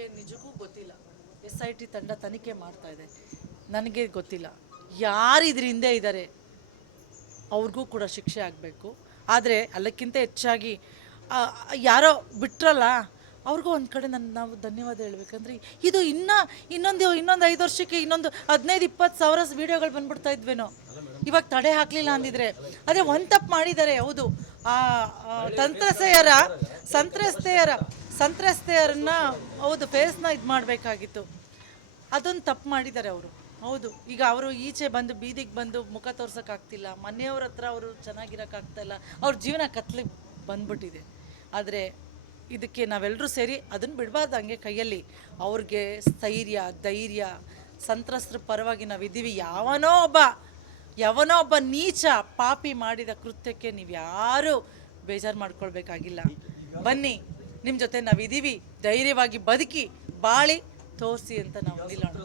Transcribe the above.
ನನಗೆ ನಿಜಕ್ಕೂ ಗೊತ್ತಿಲ್ಲ. ಎಸ್ ಐ ಟಿ ತಂಡ ತನಿಖೆ ಮಾಡ್ತಾ ಇದೆ. ನನಗೆ ಗೊತ್ತಿಲ್ಲ. ಯಾರು ಇದ್ರ ಹಿಂದೆ ಇದ್ದಾರೆ ಅವ್ರಿಗೂ ಕೂಡ ಶಿಕ್ಷೆ ಆಗಬೇಕು. ಆದರೆ ಅಲ್ಲಕ್ಕಿಂತ ಹೆಚ್ಚಾಗಿ ಯಾರೋ ಬಿಟ್ರಲ್ಲ ಅವ್ರಿಗೂ ಒಂದು ಕಡೆ ನನ್ನ ನಾವು ಧನ್ಯವಾದ ಹೇಳ್ಬೇಕಂದ್ರೆ ಇದು ಇನ್ನೂ ಇನ್ನೊಂದು ಇನ್ನೊಂದು ಐದು ವರ್ಷಕ್ಕೆ ಇನ್ನೊಂದು ಹದಿನೈದು ಇಪ್ಪತ್ತು ಸಾವಿರ ವೀಡಿಯೋಗಳು ಬಂದ್ಬಿಡ್ತಾ ಇದ್ವೇನೋ? ಇವಾಗ ತಡೆ ಹಾಕಲಿಲ್ಲ ಅಂದಿದ್ರೆ. ಅದೇ ಒಂದು ತಪ್ಪು ಮಾಡಿದ್ದಾರೆ. ಹೌದು. ಆ ಆ ತಂತ್ರಸ್ತೆಯರ ಸಂತ್ರಸ್ತೆಯರ ಸಂತ್ರಸ್ತೆಯರನ್ನ ಹೌದು ಫೇಸ್ನ ಇದು ಮಾಡಬೇಕಾಗಿತ್ತು. ಅದೊಂದು ತಪ್ಪು ಮಾಡಿದ್ದಾರೆ ಅವರು. ಹೌದು, ಈಗ ಅವರು ಈಚೆ ಬಂದು ಬೀದಿಗೆ ಬಂದು ಮುಖ ತೋರ್ಸೋಕ್ಕಾಗ್ತಿಲ್ಲ ಮನೆಯವ್ರ ಹತ್ರ ಅವರು ಚೆನ್ನಾಗಿರೋಕ್ಕಾಗ್ತಾಯಿಲ್ಲ ಅವ್ರ ಜೀವನ ಕತ್ಲಿಗೆ ಬಂದ್ಬಿಟ್ಟಿದೆ. ಆದರೆ ಇದಕ್ಕೆ ನಾವೆಲ್ಲರೂ ಸೇರಿ ಅದನ್ನು ಬಿಡಬಾರ್ದು ಹಂಗೆ ಕೈಯಲ್ಲಿ. ಅವ್ರಿಗೆ ಸ್ಥೈರ್ಯ, ಧೈರ್ಯ, ಸಂತ್ರಸ್ತರ ಪರವಾಗಿ ನಾವಿದ್ದೀವಿ. ಯಾವನೋ ಒಬ್ಬ ಯಾವನೋ ಒಬ್ಬ ನೀಚ ಪಾಪಿ ಮಾಡಿದ ಕೃತ್ಯಕ್ಕೆ ನೀವು ಯಾರೂ ಬೇಜಾರು ಮಾಡ್ಕೊಳ್ಬೇಕಾಗಿಲ್ಲ. ಬನ್ನಿ. ನಿಮ್ಮ ಜೊತೆ ನಾವಿದ್ದೀವಿ ಧೈರ್ಯವಾಗಿ ಬದುಕಿ ಬಾಳಿ ತೋರಿಸಿ ಅಂತ ನಾವು ನಿಲ್ಲೋಣ.